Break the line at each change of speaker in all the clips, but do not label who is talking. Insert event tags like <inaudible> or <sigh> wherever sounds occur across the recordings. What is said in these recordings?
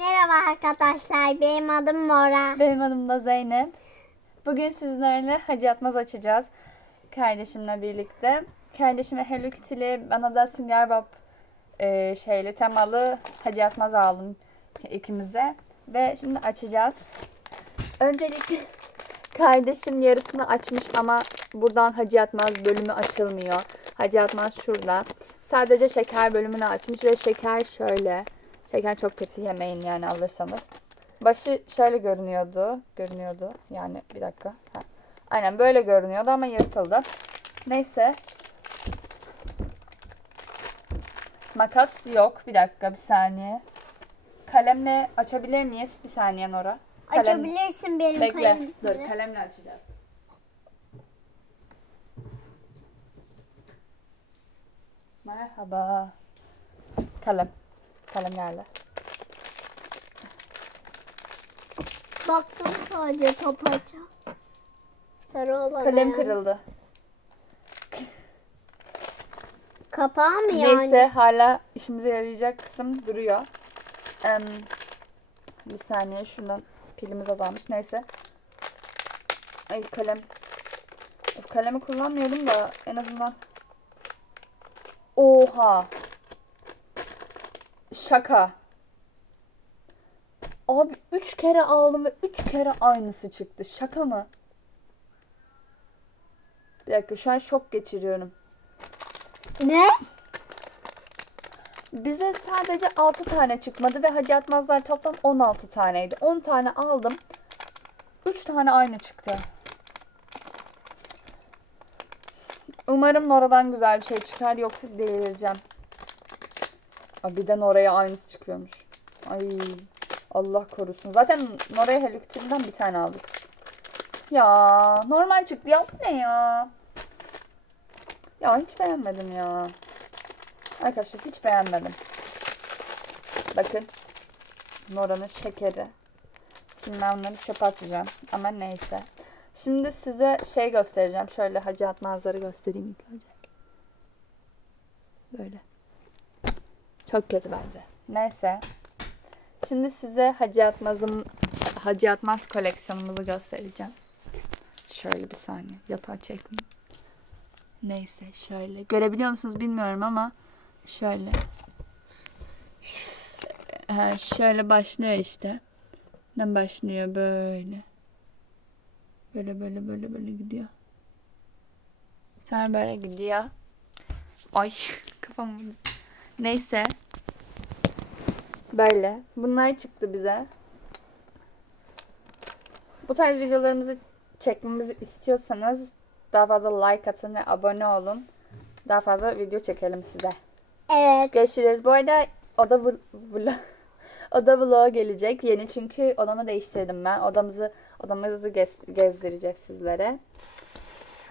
Merhaba arkadaşlar. Benim adım Nora.
Benim adım da Zeynep. Bugün sizlerle Hacı Yatmaz açacağız. Kardeşimle birlikte. Kardeşime Hello Kitty'li, bana da Sünger Bob e, şeyli temalı Hacı Yatmaz aldım ikimize. Ve şimdi açacağız. Öncelikle kardeşim yarısını açmış ama buradan Hacı Yatmaz bölümü açılmıyor. Hacı Yatmaz şurada. Sadece şeker bölümünü açmış ve şeker şöyle. Şeker çok kötü yemeyin yani alırsanız. Başı şöyle görünüyordu. Görünüyordu. Yani bir dakika. Ha. Aynen böyle görünüyordu ama yırtıldı. Neyse. Makas yok. Bir dakika bir saniye. Kalemle açabilir miyiz? Bir saniye Nora. Kalem-
Açabilirsin benim
Bekle.
kalemimi.
Dur kalemle açacağız. Merhaba. Kalem. Kalem geldi.
Baktım sadece topaca. Sarı olan.
Kalem kırıldı.
Kapağı mı yani?
Neyse hala işimize yarayacak kısım duruyor. Em, bir saniye şundan pilimiz azalmış. Neyse. Ay kalem. Kalemi kullanmıyordum da en azından. Oha. Şaka. Abi 3 kere aldım ve 3 kere aynısı çıktı. Şaka mı? Bir dakika şu an şok geçiriyorum.
Ne?
Bize sadece 6 tane çıkmadı ve Hacı Atmazlar toplam 16 taneydi. 10 tane aldım. 3 tane aynı çıktı. Umarım Nora'dan güzel bir şey çıkar yoksa delireceğim. Bir de Nora'ya aynısı çıkıyormuş. Ay Allah korusun. Zaten Nora'ya Kitty'den bir tane aldık. Ya normal çıktı ya bu ne ya? Ya hiç beğenmedim ya. Arkadaşlar hiç beğenmedim. Bakın. Nora'nın şekeri. Şimdi ben bunları çöpe atacağım. Ama neyse. Şimdi size şey göstereceğim. Şöyle Hacı Atmazları göstereyim ilk önce. Böyle. Çok kötü bence. Neyse. Şimdi size Hacı Atmaz'ın Hacı Atmaz koleksiyonumuzu göstereceğim. Şöyle bir saniye. Yatağı çekmeyeyim. Neyse şöyle. Görebiliyor musunuz bilmiyorum ama şöyle. Ha, şöyle başlıyor işte. Ne başlıyor böyle. Böyle böyle böyle böyle gidiyor. Sonra böyle gidiyor. Ay <laughs> kafam vurdu. Neyse. Böyle. Bunlar çıktı bize. Bu tarz videolarımızı çekmemizi istiyorsanız daha fazla like atın ve abone olun. Daha fazla video çekelim size.
Evet.
Görüşürüz. Bu arada oda vl- vlog <laughs> oda vlog gelecek yeni çünkü odamı değiştirdim ben. Odamızı odamızı gez- gezdireceğiz sizlere.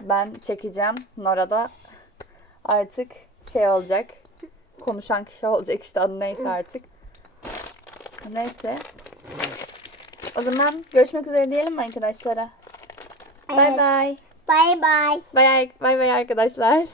Ben çekeceğim. Nora da artık şey olacak. Konuşan kişi olacak işte adı neyse artık. Neyse. O zaman görüşmek üzere diyelim mi arkadaşlara? Bay
Evet.
bay.
Bay bay.
Bay bay bay arkadaşlar.